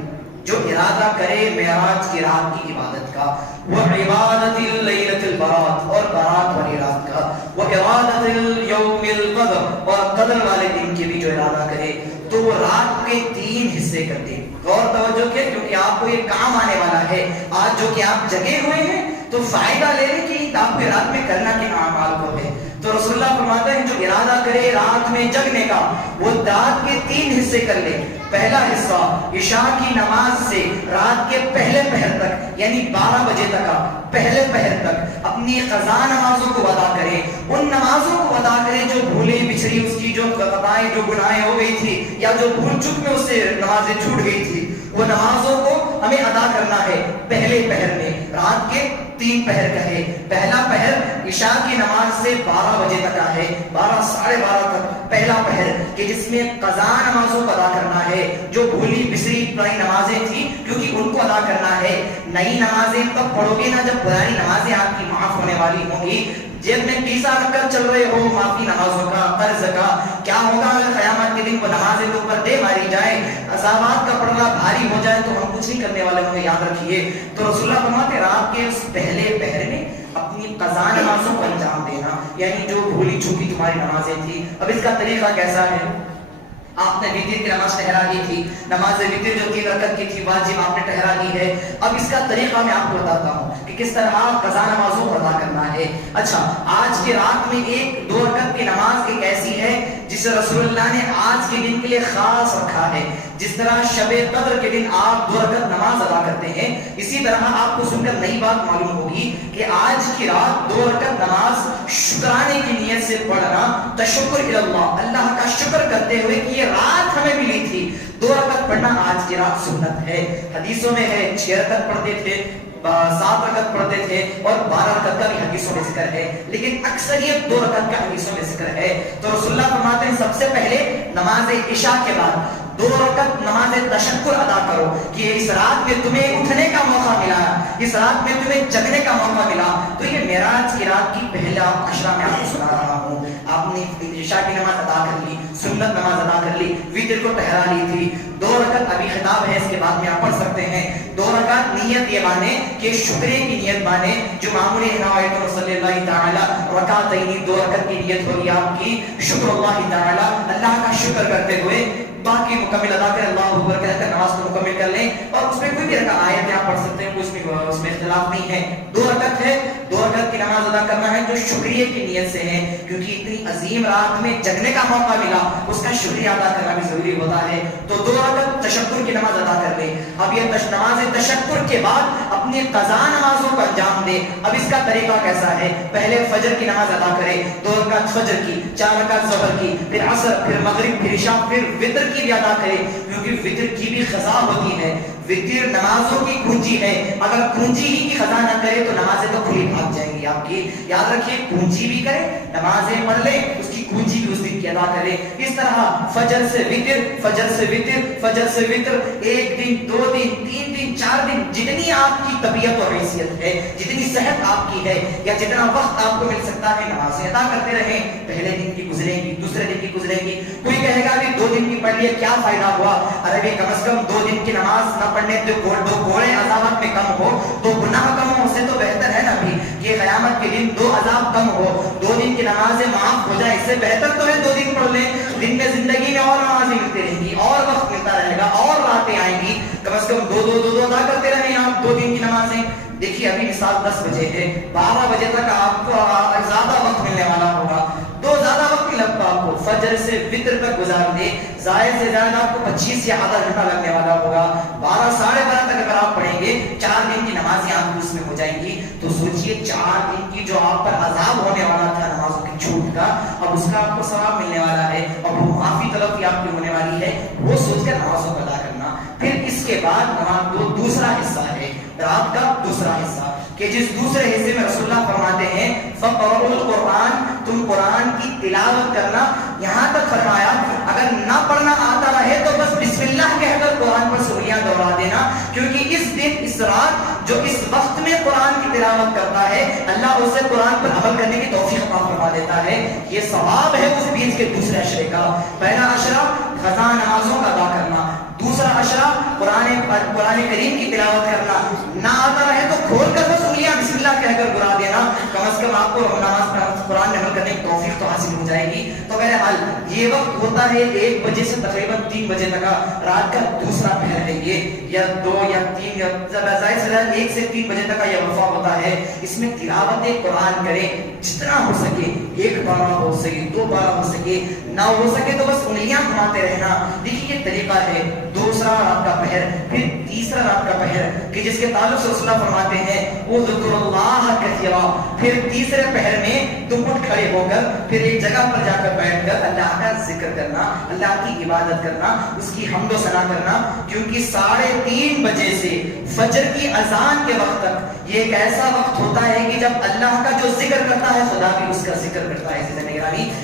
جو ارادہ کرے معراج کی رات کی عبادت کا, وہ عبادت اللیلۃ البرات, اور برات والی رات کا, وہ عبادت الیوم القدر, اور قدر والے دن کی بھی جو ارادہ کرے تو وہ رات کے 3 حصے کر دے. غور توجہ کے, کیونکہ آپ کو یہ کام آنے والا ہے آج جو کہ آپ جگے ہوئے ہیں تو فائدہ لے لیں کہ آپ کو رات میں کرنا کے اعمال کو ہے. تو رسول اللہ فرماتے ہیں جو ارادہ کرے رات میں جگنے کا وہ رات کے 3 حصے کر لے. پہلا حصہ عشاء کی نماز سے رات کے پہلے پہر تک یعنی 12 بجے تک پہلے پہر تک اپنی قضا نمازوں کو ادا کرے, ان نمازوں کو ادا کرے جو بھولی بچھڑی اس کی جو قضائیں جو گناہیں ہو گئی تھی یا جو بھول چک میں اس سے نمازیں چھوٹ گئی تھی, وہ نمازوں کو ہمیں ادا کرنا ہے پہلے پہر میں. رات کے 3 پہر کا ہے. پہلا پہر عشاء کی نماز سے 12 بجے تک کا ہے, 12 ساڑھے 12 تک پہلا پہر کہ جس میں قضا نمازوں کو ادا کرنا ہے, جو بھولی بسری پرانی نمازیں تھی کیونکہ ان کو ادا کرنا ہے. نئی نمازیں تب پڑھو گے نا جب پرانی نمازیں آپ کی معاف ہونے والی ہوں گی. جیب میں پیسہ رکھ کر چل رہے ہو معافی نمازوں کا, قرض کا, کیا ہوگا اگر قیامت کے دن کو نمازیں تو پر دے ماری جائے, عذابات کا پڑھنا بھاری ہو جائے تو ہم کچھ نہیں کرنے والے ہوں گے. یاد رکھیے. تو رسول اللہ فرماتے رات کے اس پہلے پہر میں اپنی قضا نمازوں کو انجام دینا, یعنی جو بھولی چوکی تمہاری نمازیں تھی. اب اس کا طریقہ کیسا ہے؟ آپ نے وتر کی نماز ٹھہرا لی تھی, نماز وتر جو 3 رکعت کی تھی واجب آپ نے ٹھہرا لی ہے. اب اس کا طریقہ میں آپ کو بتاتا ہوں کہ کس طرح قضا نمازوں کو ادا کرنا ہے. اچھا, آج کی رات میں 1-2 رکعت کی نماز ایک ایسی ہے جسے رسول اللہ نے آج کے دن کے لیے خاص رکھا ہے. جس طرح شب قدر کے دن آپ 2 رکعت نماز ادا کرتے ہیں, اسی طرح آپ کو سن کر نئی بات معلوم ہوگی کہ آج کی رات 2 رکعت نماز شکرانے کی نیت سے پڑھنا, تشکر اللہ, اللہ کا شکر کرتے ہوئے کہ یہ رات ہمیں ملی تھی. 2 رکعت پڑھنا آج کی رات سنت ہے. حدیثوں میں ہے 6 رکعت پڑھتے تھے, 7 رکعت پڑھتے تھے, اور 12 رکعت کا بھی حدیثوں میں ذکر ہے, لیکن اکثر یہ 2 رکعت کا حدیثوں میں ذکر ہے. تو رسول اللہ فرماتے ہیں سب سے پہلے نماز عشاء کے بعد 2 رکعت نماز تشکر ادا کرو کہ اس رات میں تمہیں اٹھنے کا موقع ملا, اس رات میں تمہیں جگنے کا موقع ملا. تو یہ معراج کی رات کی پہلا عشرہ میں آپ کو سنا رہا ہوں. آپ نے عشاء کی نماز ادا کر لی, سنت نماز ادا کر لی, وتر کو ٹھہرا لی تھی. 2 رکعت ابھی خطاب ہے, اس کے بعد میں آپ پڑھ سکتے ہیں. 2 رکعت نیت یہ مانے کہ شکرے کی نیت مانے, جو معمولی عنایت صلی اللہ تعالی رکعتین 2 رکعت کی نیت ہوگی آپ کی شکر اللہ تعالی, اللہ کا شکر کرتے ہوئے باقی مکمل ادا کر اللہ اکبر کہہ کر نماز کو مکمل کر لیں. اور اس میں کوئی بھی رکعت آیت آپ پڑھ سکتے ہیں, اس میں اختلاف نہیں ہے. 2 رکعت ہے, 2 رکعت وقت کی نماز ادا کرنا ہے جو شکریہ کی نیت سے ہے، کیونکہ اتنی عظیم رات میں جگنے کا موقع ملا، اس کا شکریہ ادا کرنا بھی ضروری ہوتا ہے۔ تو 2 رکعت تشکر کی نماز ادا کر لے۔ اب یہ نماز تشکر کے بعد اپنی قضا نمازوں کو انجام دے۔ اب اس کا طریقہ کیسا ہے؟ پہلے فجر کی نماز ادا کرے، 2 رکعت فجر کی، 4 رکعت ظہر کی، پھر عصر، پھر مغرب، پھر عشاء، پھر وتر کی بھی ادا کرے، کیونکہ وتر کی بھی قضا ہوتی ہے۔ وتر نمازوں کی کنجی ہے، اگر کنجی ہی کی قضا نہ کرے تو نمازیں تو کھلی بھاگ جائیں گی آپ کی۔ یاد رکھیے کنجی بھی کرے، نمازیں پڑھ لے، اس کی کنجی بھی اس دن کی ادا کرے۔ اس طرح فجر سے وتر، فجر سے وتر، فجر سے وتر، 1 دن، 2 دن، 3 دن، 4 دن، جتنی آپ کی طبیعت اور حیثیت ہے، جتنی صحت آپ کی ہے، یا جتنا وقت آپ کو مل سکتا ہے، نمازیں ادا کرتے رہیں۔ پہلے دن کی گزرے گی، دوسرے دن کی گزرے گی۔ کوئی کہے گا کہ 2 دن کی پڑھ لیے کیا فائدہ ہوا؟ ارے بھی کم از کم 2 دن کی نماز نہ پڑھنے تو 2 گھوڑے عذابت میں کم ہو، 2 گناہ کم ہو، اس سے تو بہتر ہے نا بھی یہ قیامت کے دن 2 عذاب کم ہو، 2 دن کی نمازیں معاف ہو جائے، اس سے بہتر تو ہے 2 دن پڑھ لیں۔ دن میں زندگی میں اور نمازیں ملتی رہیں گی، اور وقت ملتا رہے گا، اور راتیں آئیں گی، کم از کم 2 ادا کرتے رہیں آپ 2 دن کی نمازیں۔ دیکھیے ابھی مثال 10 بجے ہے، 12 بجے تک آپ کو زیادہ وقت ملنے والا ہوگا، تو زیادہ وقت نہیں لگتا آپ کو، فجر سے وتر تک گزار دے، زائد سے زیادہ آپ کو 25 یا آدھا گھنٹہ لگنے والا ہوگا۔ 12 ساڑھے 12 تک اگر آپ پڑھیں گے، 4 دن کی نمازیں آپ کی اس میں ہو جائیں گی، تو سوچئے 4 دن کی جو آپ پر عذاب ہونے والا تھا نمازوں کی چھوٹ کا، اب اس کا آپ کو ثواب ملنے والا ہے، اور وہ معافی طلب کی آپ کی ہونے والی ہے، وہ سوچ کر نمازوں کو ادا کرنا۔ پھر اس کے بعد نماز دوسرا حصہ ہے، رات کا دوسرا حصہ، کہ جس دوسرے حصے میں رسول اللہ فرماتے ہیں فَقْرَؤُوا الْقُرْآنَ، تم قرآن کی تلاوت کرنا۔ یہاں تک فرمایا اگر نہ پڑھنا آتا رہے تو بس بسم اللہ کہہ کر قرآن پر سوریاں دوہرا دینا، کیونکہ اس دن، اس رات، جو اس وقت میں قرآن کی تلاوت کرتا ہے، اللہ اسے قرآن پر عمل کرنے کی توفیق عطا فرما دیتا ہے۔ یہ ثواب ہے اس بیچ کے دوسرے عشرے کا۔ پہلا عشرہ قضا نمازوں کا ادا کرنا، دوسرا عشرہ قرآن کریم کی تلاوت کرنا، نہ آتا رہے تو کھول کر بس انگلیاں بسم اللہ کہہ کر گرا دینا، کم از کم آپ کو نماز قرآن میں عمل کرنے کی توفیق تو حاصل ہو جائے گی۔ تو بہرحال یہ وقت ہوتا ہے 1 بجے سے تقریباً 3 بجے تک کا، رات کا دوسرا پہر ہے یہ، یا 2 یا 3 یا زائد سے زائد 1 سے 3 بجے تک کا یہ وقفہ ہوتا ہے۔ اس میں تلاوت قرآن کریں، جتنا ہو سکے، 1 پارہ ہو سکے، 2 پارہ ہو سکے، نہ ہو سکے تو بس انگلیاں گھماتے رہنا۔ دیکھیے یہ طریقہ ہے دوسرا رات کا پہر۔ پھر تیسرا رات کا پہر کہ جس کے تعلق سے رسول اللہ فرماتے ہیں اذکروا اللہ کثیرا، پھر تیسرے پہر میں تم اٹھ کھڑے ہو کر پھر ایک جگہ پر جا کر بیٹھ کر اللہ کا ذکر کرنا، اللہ کی عبادت کرنا، اس کی حمد و ثنا کرنا، کیونکہ 3:30 بجے سے فجر کی اذان کے وقت تک یہ ایک ایسا وقت ہوتا ہے کہ جب اللہ کا جو ذکر کرتا ہے خدا بھی اس کا ذکر کرتا ہے۔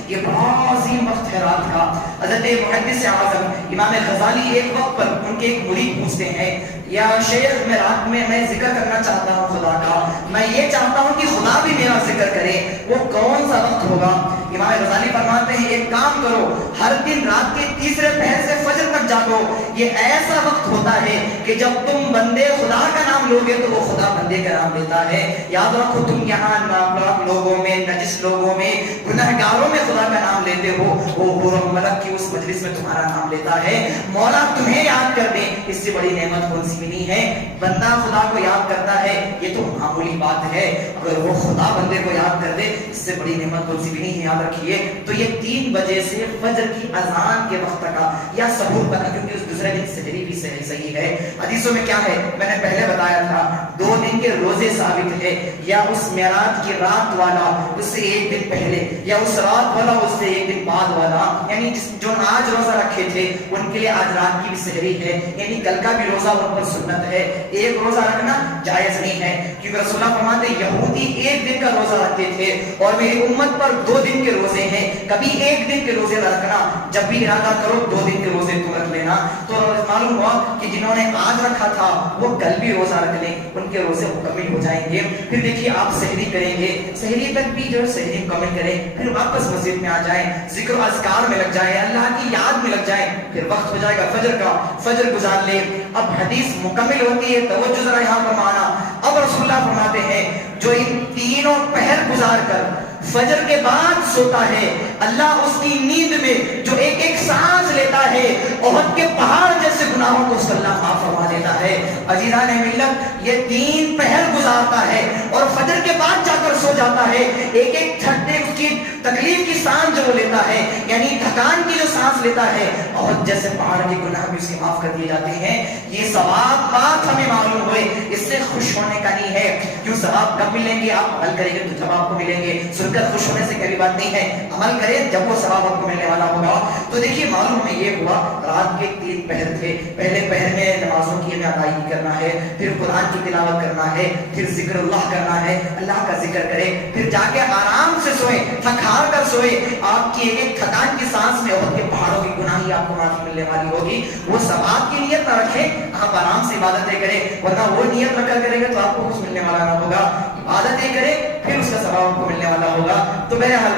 یہ بہت عظیم وقت ہے رات کا۔ حضرت محدث اعظم امام غزالی ایک وقت پر ان کے ایک مرید پوچھتے ہیں یا شیخ میں رات میں ذکر کرنا چاہتا ہوں خدا کا، میں یہ چاہتا ہوں کہ خدا بھی میرا ذکر کرے، وہ کون سا وقت ہوگا؟ امام غزالی فرماتے ہیں ایک کام کرو، ہر دن رات کے تیسرے پہر سے فجر تک جاگو، یہ ایسا وقت ہوتا ہے کہ جب تم بندے خدا کا نام لوگے تو وہ خدا بندے کا نام لیتا ہے۔ یاد رکھو تم یہاں ناپاک لوگوں میں، نجس لوگوں میں، گنہگاروں میں خدا کا نام لیتے ہو، وہ حور و ملک کی اس مجلس میں تمہارا نام لیتا ہے۔ مولا تمہیں یاد کر دے، اس سے بڑی نعمت کون سی بھی نہیں ہے۔ بندہ خدا کو یاد کرتا ہے یہ تو معمولی بات ہے، اگر وہ خدا بندے کو یاد کر دے اس سے بڑی نعمت کون سی بھی نہیں ہے۔ یاد رکھیے تو یہ 3 بجے سے فجر کی اذان کے وقت کا یا سحور تک، کیونکہ اس دوسرے دن سحری بھی صحیح ہے۔ حدیثوں میں کیا ہے میں نے پہلے بتایا تھا، 2 دن کے روزے ثابت ہے، یا اس معراج کی رات والا اس سے 1 دن پہلے، یا اس رات والا اس سے 1 دن بعد والا، یعنی جو آج روزہ رکھے تھے ان کے لیے آج رات کی بھی سحری ہے، یعنی کل کا بھی روزہ ان پر سنت ہے۔ ایک روزہ رکھنا جائز نہیں ہے، کیونکہ رسول اللہ فرماتے ہیں یہودی 1 دن کا روزہ رکھتے تھے اور میری امت پر 2 دن کے روزے ہیں، کبھی 1 دن کے روزے نہ رکھنا، جب بھی ارادہ کرو 2 دن کے روزے تم رکھ لینا۔ تو معلوم ہوا کہ جنہوں نے آج رکھا تھا وہ کل بھی روزہ رکھ لیں، ان کے روزے مکمل ہو جائیں گے۔ پھر دیکھیے آپ سحری کریں گے، سحری تک بھی جو سحری مکمل کریں، پھر واپس مسجد میں آ جائیں، ذکر و اذکار میں لگ جائیں، اللہ کی یاد میں لگ جائیں، پھر وقت ہو جائے گا فجر کا، فجر گزار لیں۔ اب حدیث مکمل ہوتی ہے، توجہ ذرا یہاں پر مانا۔ اب رسول اللہ فرماتے ہیں جو ان تینوں پہر گزار کر فجر کے بعد سوتا ہے اللہ اس کی نیند میں جو ایک ایک سانس لیتا ہے احد کے پہاڑ جیسے گناہوں کو اس کو اللہ معاف فرما دیتا ہے۔ عزیزان ملت یہ 3 پہر گزارتا ہے اور فجر کے بعد جا کر سو جاتا ہے، ایک ایک جھٹکے اس کی تکلیف کی سانس جو وہ لیتا ہے، یعنی تھکان کی جو سانس لیتا ہے، احد جیسے پہاڑ کے گناہ بھی اس کے معاف کر دیے جاتے ہیں۔ یہ ثواب بات ہمیں معلوم ہوئے، اس سے خوش ہونے کا نہیں ہے، کیوں ثواب کب ملیں گے؟ آپ عمل کریں گے تو جب آپ کو ملیں گے، سن کر خوش ہونے سے کبھی بات نہیں ہے، عمل کریں جب وہ ثواب آپ کو ملنے والا ہوگا۔ تو دیکھیے معلوم میں یہ ہوا رات کے 3 پہر تھے، پہلے پہر میں نمازوں کی ہمیں ادائیگی کرنا ہے، پھر قرآن کی تلاوت کرنا ہے، پھر ذکر اللہ کرنا ہے، اللہ کا ذکر کرے، پھر جا کے آرام سے سوئے، تھک ہار کر سوئے، آپ کی ایک ایک تھکان کی سانس میں احد کے پہاڑوں کی گناہی آپ کو معافی ملنے والی ہوگی۔ وہ ثواب کی نیت نہ رکھیں، آپ آرام سے عبادتیں کریں، ورنہ وہ نیت رکھا کریں گے تو آپ کو کچھ ملنے والا نہ ہوگا۔ عبادتیں کریں پھر اس کا ثواب آپ کو ملنے والا ہوگا۔ تو بہرحال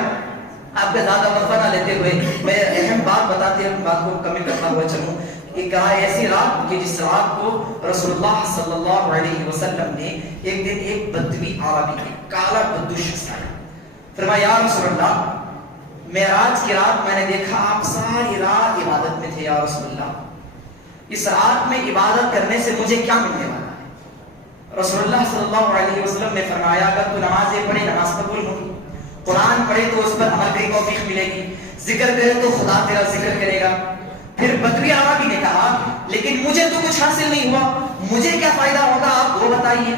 آپ کا زیادہ وقفہ نہ لیتے ہوئے میں اہم بات بتاتے ہیں، بات کو مکمل کرتا ہوا چلوں۔ ایک کہا ایسی رات کہ جس رات کو رسول اللہ صلی اللہ علیہ وسلم نے ایک دن ایک بدوی عربی کی کالا بدو شخص آیا، فرمایا یا رسول اللہ معراج کی رات میں نے دیکھا آپ ساری رات عبادت میں تھے، یا رسول اللہ اس رات میں عبادت کرنے سے مجھے کیا ملنے والا ہے؟ رسول اللہ صلی اللہ علیہ وسلم نے فرمایا اگر تو نمازیں پڑھے نماز قبول ہوگی، قرآن پڑھے تو اس پر عمل کی توفیق ملے گی، ذکر کرے تو خدا تیرا ذکر کرے گا۔ پھر بدوی عربی نے کہا لیکن مجھے تو کچھ حاصل نہیں ہوا، مجھے کیا فائدہ ہوگا آپ وہ بتائیے۔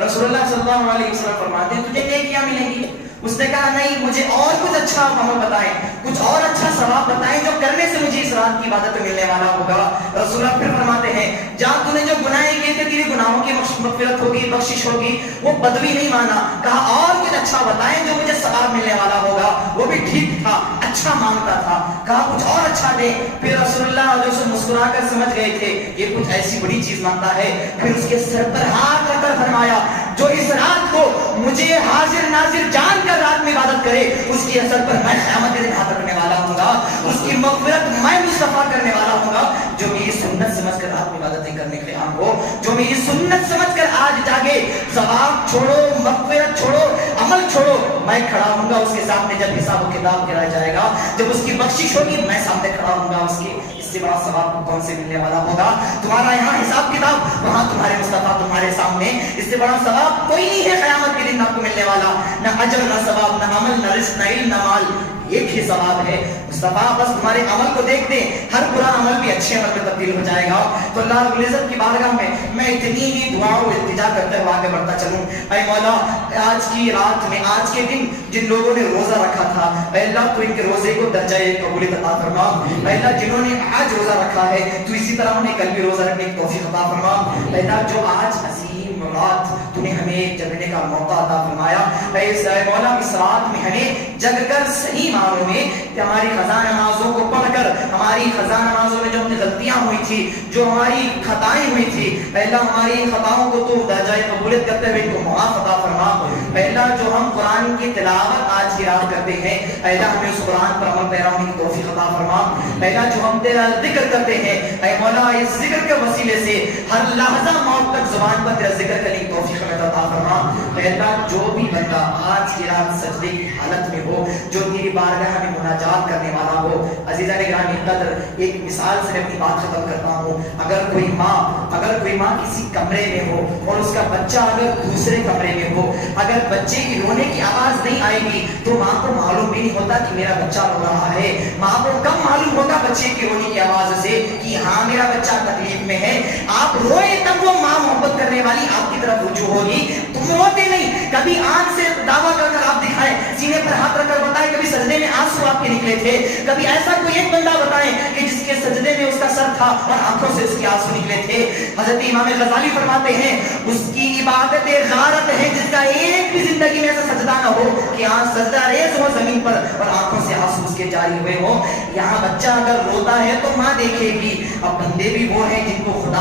رسول اللہ صلی اللہ علیہ وسلم فرماتے ہیں تجھے نیکیاں ملیں گی۔ اس نے کہا نہیں، مجھے اور کچھ اچھا عمل بتائیں، کچھ اور اچھا ثواب بتائیں جو کرنے سے مجھے اس رات کی عبادت میں ملنے والا ہوگا۔ رسول اللہ پھر فرماتے ہیں جہاں تو نے جو گناہ کیے تھے تیرے گناہوں کی مغفرت ہوگی، بخشش ہوگی۔ وہ بدوی نہیں مانا، کہا اور کچھ اچھا بتائیں جو مجھے ثواب ملنے والا ہوگا۔ وہ بھی ٹھیک تھا، اچھا مانگتا تھا، کہا کچھ اور اچھا دے۔ پھر رسول اللہ جو سے مسکرا کر سمجھ گئے تھے یہ کچھ ایسی بڑی چیز مانگتا ہے، پھر اس کے سر پر ہاتھ رکھ کر فرمایا جو اس رات کو مجھے حاضر ناظر جان کر رات میں عبادت کرے اس کی اثر پر میں قیامت کے دن ہاتھ رکھنے والا ہوں گا، اس کی مغفرت میں مصطفیٰ کرنے والا ہوں گا۔ جو میری سنت سمجھ کر رات میں عبادتیں کرنے کے قیام ہو، جو میری سنت سمجھ کر آج جاگے، ثواب چھوڑو، مغفرت چھوڑو، عمل چھوڑو، میں کھڑا ہوں گا اس کے سامنے جب حساب و کتاب کرایا جائے گا، جب اس کی بخشش ہوگی میں سامنے کھڑا ہوں گا، اس کے اس سے بڑا ثواب کون سے ملنے والا ہوگا؟ تمہارا یہاں حساب کتاب، وہاں تمہارے مصطفیٰ تمہارے سامنے، اس سے بڑا ثواب کوئی نہیں ہے قیامت کے دن آپ کو ملنے والا، نہ اجر نہ ثواب نہ عمل نہ رزق نہ علم نہ مال، ایک ہی ثواب ہے۔ مصطفیٰ بس تمہارے عمل کو دیکھ دیں، ہر برا عمل بھی اچھے عمل میں تبدیل ہو جائے گا۔ تو اللہ رب العزت کی بارگاہ میں اتنی ہی دعاؤں التجا کرتے ہوئے آگے بڑھتا چلوں۔ اے مولا آج کی رات میں، آج کے دن جن لوگوں نے روزہ رکھا تھا، اے اللہ تو ان کے روزے کو درجہ قبولیت عطا فرما۔ اے اللہ جنہوں نے آج روزہ رکھا ہے تو اسی طرح انہیں کل بھی روزہ رکھنے کی توفیق عطا فرما۔ اے اللہ جو آج عظیم رات تو نے ہمیں جگنے کا موقع عطا فرمایا، اے مولا اس رات میں ہمیں جگ کر صحیح معنوں میں ہماری قضا نمازوں کو پڑھ کر، ہماری قضا نمازوں میں جو اپنی غلطیاں ہوئی تھی، جو ہماری خطائیں ہوئی تھی، اے اللہ ہماری خطاؤں کو تو درجہ قبولیت کرتے ہوئے ان کو معاف عطا فرما۔ اے اللہ جو ہم قرآن کی تلاوت آج کی رات کرتے ہیں، اے اللہ ہمیں اس قرآن پر عمل پیرا ہونے کی توفیق عطا فرما۔ اے اللہ جو ہم تیرا ذکر کرتے ہیں، اے مولا اس ذکر کے وسیلے سے ہر لحظہ موت تک زبان پر تیرا ذکر کرنے کی توفیق عطا فرما۔ اے اللہ جو بھی بندہ آج کی رات سجدے کی حالت میں ہو، جو تیری بارگاہ میں مناجات کرنے والا ہو، عزیزان گرامی قدر ایک مثال سے اپنی بات ختم کرتا ہوں۔ اگر کوئی ماں کسی کمرے میں ہو اور اس کا بچہ اگر دوسرے کمرے میں ہو، اگر بچے کی رونے کی آواز نہیں آئے گی تو ماں کو معلوم بھی نہیں ہوتا کہ میرا بچہ رو رہا ہے۔ ماں کو کب معلوم ہوگا بچے کی رونے کی آواز سے کہ ہاں میرا بچہ تکلیف میں ہے؟ آپ روئے تب وہ ماں محبت کرنے والی آپ کی طرف رجوع ہوگی۔ تم روتے نہیں، کبھی آنکھ سے دعویٰ کر کر آپ دکھائیں، سینے پر ہاتھ رکھ کر بتائیں کبھی سجدے میں آنسو آپ کے نکلے تھے، کبھی ایسا کوئی ایک بندہ بتائیں کہ جس کے سجدے میں اس کا سر تھا اور آنکھوں سے اس کے آنسو نکلے تھے۔ حضرت امام غزالی فرماتے ہیں اس کی عبادت غارت ہے جس کا ایک بھی زندگی میں ایسا سجدہ نہ ہو کہ آنکھ سجدہ ریز ہو زمین پر اور آنکھوں سے آنسو اس کے جاری ہوئے ہو۔ یہاں بچہ اگر روتا ہے تو ماں دیکھے گی، اب بندے بھی وہ ہیں جن کو خدا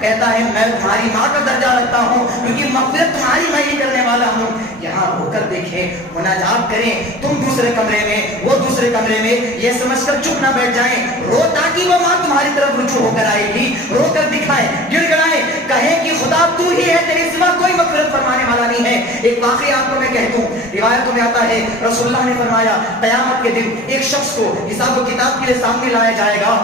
کہتا ہے میں تمہاری ماں کا درجہ رکھتا ہوں کیونکہ مغفرت تمہاری میں ہی کرنے والا ہوں۔ یہاں رو کر دیکھیں، مناجات کریں، تم دوسرے کمرے میں وہ دوسرے کمرے میں، یہ سمجھ کر چپ نہ بیٹھ جائیں، رو تاکہ وہ ماں تمہاری طرف رجوع ہو کر آئے گی، رو کر دکھائیں، گڑ گڑائیں، کہیں کہ خدا تو ہی ہے، تیرے سوا کوئی مغفرت فرمانے والا نہیں کرنی ہے. ایک واقعہ آپ کو میں کہہ دوں, روایتوں میں آتا ہے رسول اللہ نے فرمایا قیامت کے دن ایک شخص کو حساب و کتاب کے لیے سامنے لایا جائے گا,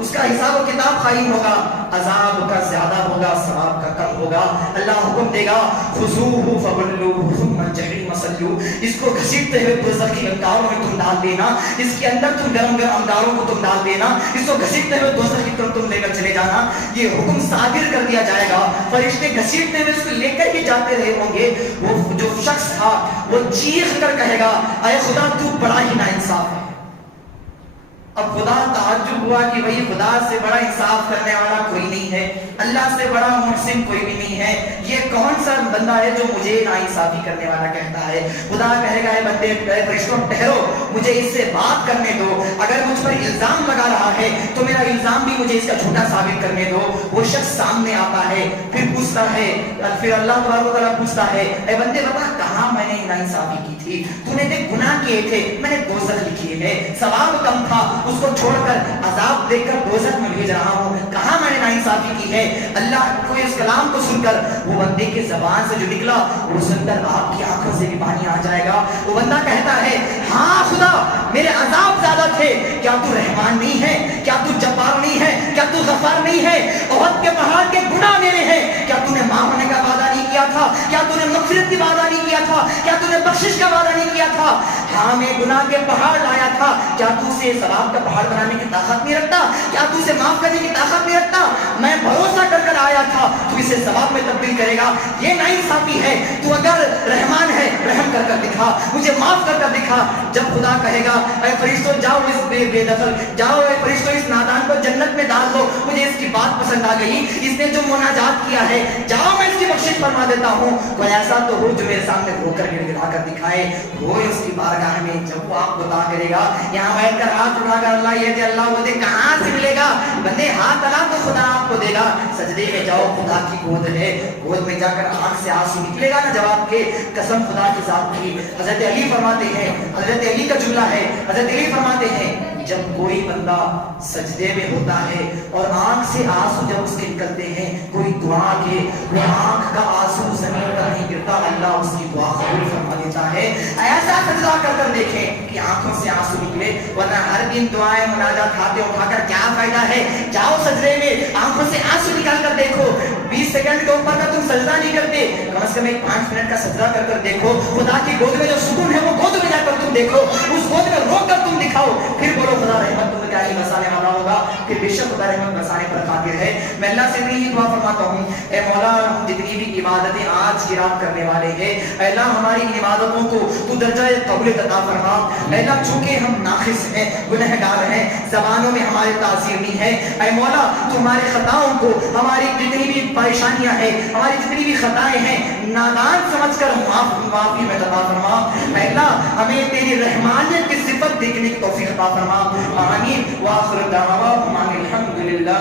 اس کا حساب و کتاب قائم ہوگا, عذاب کا زیادہ ہوگا, ثواب کا کم ہوگا. اللہ حکم دے گا خذوہ فغلوہ ثم الجحیم صلوہ, اس کو گھسیٹتے ہوئے دوزخ کی انگاروں میں تم ڈال دینا, اس کے اندر تم گرم گرم انگاروں کو تم ڈال دینا, اس کو گھسیٹتے ہوئے دوزخ کی طرف تم لے کر چلے جانا. یہ حکم صادر کر دیا جائے گا, فرشتے گھسیٹتے ہوئے اس کو لے کر ہی جاتے رہے ہوں گے. وہ جو شخص تھا وہ چیخ کر کہے گا اے خدا تو بڑا ہی ناانصاف ہے. اب خدا تعجب ہوا کہ بھئی خدا سے بڑا انصاف کرنے والا کوئی نہیں ہے, اللہ سے بڑا محسن کوئی بھی نہیں ہے, یہ کون سا بندہ ہے جو مجھے ناانصافی کرنے والا کہتا ہے. خدا کہے گا اے بندے, اے فرشتوں ٹھہرو, مجھے اس سے بات کرنے دو, اگر مجھ پر الزام لگا رہا ہے تو میرا الزام بھی مجھے اس کا جھوٹا ثابت کرنے دو. وہ شخص سامنے آتا ہے, پھر پوچھتا ہے, پھر اللہ تبارک و تعالیٰ پوچھتا ہے اے بندے بتا کہاں میں نے ناانصافی کی تھی, تو نے دیکھ گناہ کیے تھے, میں نے دوزخ لکھی ہے, ثواب کم تھا, اس کو چھوڑ کر عذاب دے کر دوزخ میں بھیج رہا ہوں, کہاں میں نے ناانصافی کی ہے. اللہ کو اس کلام کو سن کر وہ بندے کے زبان سے جو نکلا وہ سن کر آپ کی آنکھوں سے بھی پانی آ جائے گا. وہ بندہ کہتا ہے ہاں خدا میرے عذاب زیادہ تھے, کیا تو رحمان نہیں ہے, کیا تو جبار نہیں ہے, کیا تو غفار نہیں ہے, احد کے پہاڑ کے گناہ میرے ہیں, کیا تو نے معاف ہونے کا وعدہ نہیں کیا تھا, کیا تو نے مغفرت کی وعدہ نہیں کیا تھا, کیا تو نے بخشش کا وعدہ نہیں کیا تھا. ہاں میں گناہ کے پہاڑ لایا تھا, کیا تو اسے ثواب کا پہاڑ بنانے کی طاقت نہیں رکھتا, کیا تو اسے معاف کرنے کی طاقت نہیں رکھتا. میں بھروسہ کر کر آیا تھا, تو اسے ثواب میں تبدیل کرے گا. یہ ناانصافی ہے, تو اگر رحمان ہے رحم کر کر دکھا, مجھے معاف کر کر دکھا. جب خدا کہے گا اے فرشتوں جاؤ اس بے دخل, جاؤ اے فرشتوں اس نادان کو جنت میں ڈال دو, مجھے اس کی بات پسند آ گئی, اس نے جو مناجات کیا ہے, جاؤ میں اس کی بخشش فرما دیتا ہوں. کوئی ایسا تو ہو جو میرے سامنے رو کر گڑ گڑا کر دکھائے, وہ اس کی بارگاہ میں جب وہ آپ کو بتا کرے گا, یہاں بیٹھ کر ہاتھ اٹھا کر اللہ یہ دے اللہ وہ دے, کہاں سے ملے گا بندے, ہاتھ اٹھا تو خدا آپ کو دے گا. سجدے میں جاؤ, خدا کی گود ہے, گود میں جا کر آنکھ سے آنسو نکلے گا نا جواب کے, قسم خدا کی ذات کی. حضرت علی فرماتے ہیں, حضرت علی کا جملہ ہے, حضرت علی فرماتے ہیں جب کوئی بندہ سجدے میں ہوتا ہے اور آنکھ سے آنسو جب اس کے نکلتے ہیں, کوئی دعا کے وہ آنکھ کا آنسو زمین پر نہیں گرتا, اللہ اس کی دعا قبول فرما دیتا ہے. ایسا سجدہ کر کر دیکھیں کہ آنکھوں سے آنسو نکلے, ورنہ ہر دن دعائیں مناجات کھاتے اٹھا کر کیا فائدہ ہے. جاؤ سجدے میں, آنکھوں سے آنسو نکال کر دیکھو. 20 سیکنڈ کے اوپر کا تم سجدہ نہیں کرتے, کم از کم ایک 5 منٹ کا سجدہ کر کر دیکھو. خدا کی گود میں جو سکون ہے وہ گود میں جا کر تم دیکھو, اس گود میں رو کر تم دکھاؤ, پھر بولو خدا رحمت تم کیا ہی برسانے والا ہوگا, پھر بے شک خدا رحمت برسانے پر قادر ہے. میں اللہ سے بھی دعا فرماتا ہوں اے مولا, ہم جتنی بھی عبادتیں آج کی رات کرنے والے ہیں, اے اللہ ہماری عبادتوں کو تو درجہ قبول عطا فرما. اے اللہ چونکہ ہم ناقص ہیں, گنہگار ہیں, زبانوں میں ہمارے تاثیر نہیں ہے, اے مولا تو ہماری خطاؤں کو, ہماری جتنی بھی پریشانیاں ہیں, ہماری جتنی بھی خطائیں ہیں, نادان سمجھ کر معافی میں عطا فرما. اے اللہ ہمیں تیری رحمانیت کی صفت دیکھنے کی توفیق عطا فرما. آمین. وآخر دعوانا الحمد للہ.